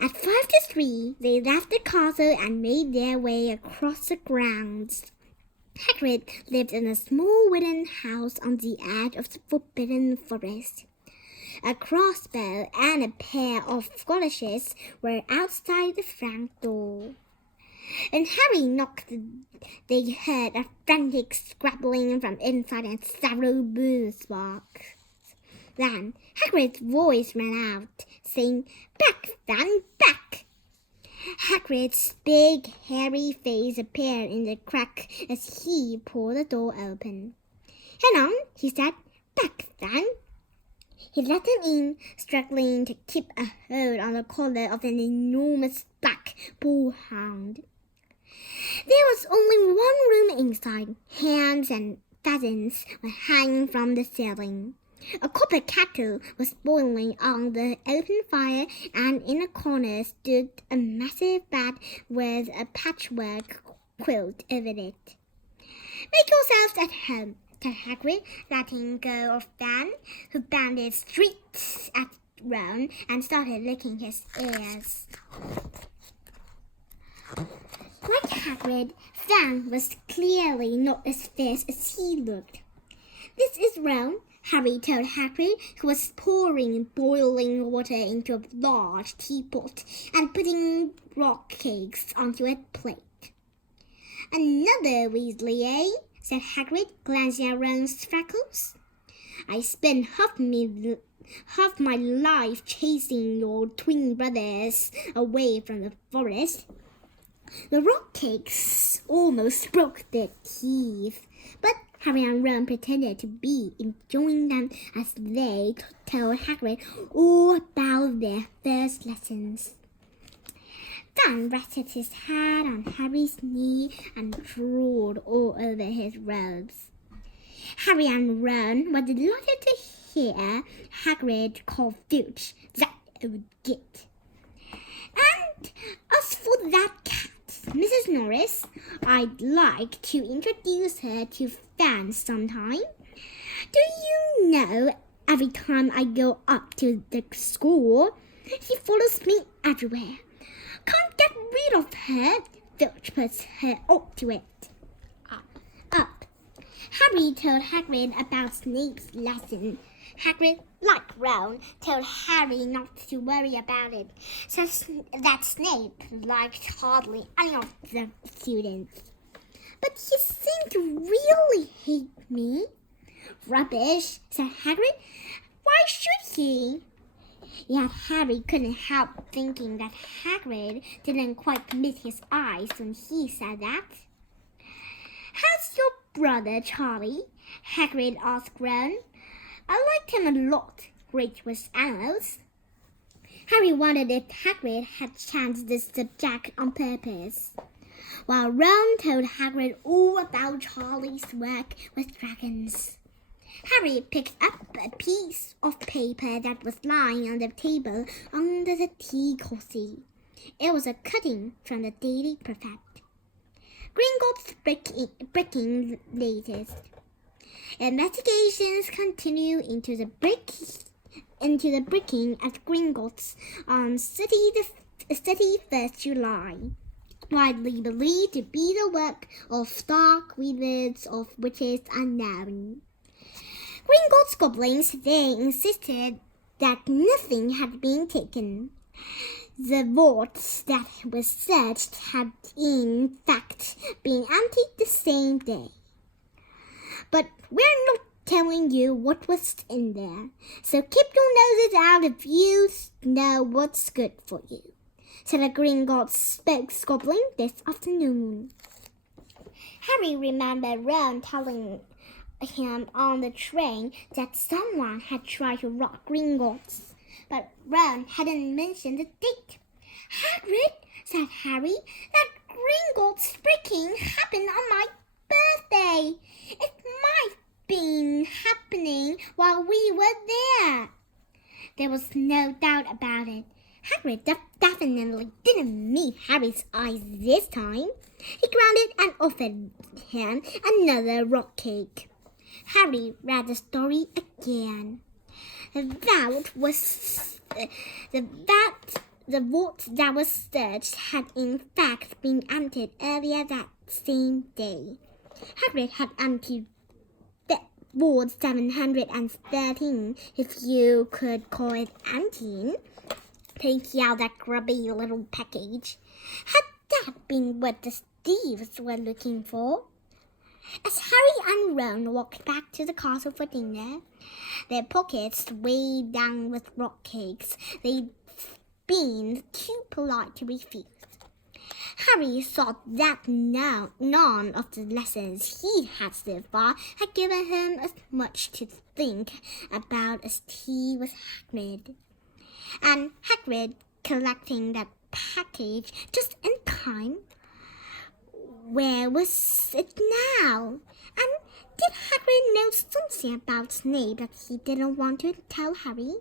At 5 to 3, they left the castle and made their way across the grounds. Hagrid lived in a small wooden house on the edge of the Forbidden Forest. A crossbow and a pair of goloshes were outside the front door. When Harry knocked, they heard a frantic scrabbling from inside and several birdsparks. Then Hagrid's voice rang out, saying, "Back, then, back!" Hagrid's big, hairy face appeared in the crack as he pulled the door open. "Hang on," he said. "Back, then." He let them in, struggling to keep a hold on the collar of an enormous black bullhound. There was only one room inside. Hams and pheasants were hanging from the ceiling. A copper kettle was boiling on the open fire, and in a corner stood a massive bed with a patchwork quilt over it. "Make yourselves at home," said Hagrid, letting go of Dan, who bounded straight at Ron and started licking his ears. Like Hagrid, Dan was clearly not as fierce as he looked. "This is Ron," Harry told Hagrid, who was pouring boiling water into a large teapot and putting rock cakes onto a plate. "Another Weasley, eh?" said Hagrid, glancing at Ron's freckles. "I spent half my life chasing your twin brothers away from the forest." The rock cakes almost broke their teeth, but Harry and Ron pretended to be enjoying them as they told Hagrid all about their first lessons. Dan rested his head on Harry's knee and drooled all over his robes. Harry and Ron were delighted to hear Hagrid call Filch that old git. "And as for that cat, Mrs. Norris, I'd like to introduce her to fans sometime. Do you know, every time I go up to the school, she follows me everywhere. Can't get rid of her." Filch puts her up to it. Up. Harry told Hagrid about Snape's lesson. Hagrid, like Ron, told Harry not to worry about it, so that Snape liked hardly any of the students. "But he seemed to really hate me." "Rubbish," said Hagrid. "Why should he?" Yet Harry couldn't help thinking that Hagrid didn't quite miss his eyes when he said that. "How's your brother, Charlie?" Hagrid asked Ron. "I liked him a lot. Great with animals." Harry wondered if Hagrid had changed the subject on purpose, while Ron told Hagrid all about Charlie's work with dragons. Harry picked up a piece of paper that was lying on the table under the tea cosy. It was a cutting from the Daily Prophet. "Gringotts breaking latest. Investigations continue into the breaking at Gringotts on 31st July. Widely believed to be the work of dark weavers of witches unknown. Gringotts goblins today insisted that nothing had been taken. The vaults that were searched had in fact been emptied the same day. But we're not telling you what was in there, so keep your noses out if you know what's good for you," said a Gringotts spokesgoblin this afternoon. Harry remembered Ron telling him on the train that someone had tried to rob Gringotts, but Ron hadn't mentioned the date. "Hagrid," said Harry, "that Gringotts breaking happened on my birthday. It might have been happening while we were there." There was no doubt about it. Hagrid definitely didn't meet Harry's eyes this time. He grunted and offered him another rock cake. Harry read the story again. The vault The vault that was searched had in fact been emptied earlier that same day. Hagrid had emptied vault 713, if you could call it emptying, taking out that grubby little package. Had that been what the thieves were looking for? As Harry and Ron walked back to the castle for dinner, their pockets weighed down with rock cakes they'd been too polite to refuse. Harry thought that none of the lessons he had so far had given him as much to think about as tea with Hagrid. And Hagrid collecting that package just in time. Where was it now? And did Hagrid know something about Snape that he didn't want to tell Harry?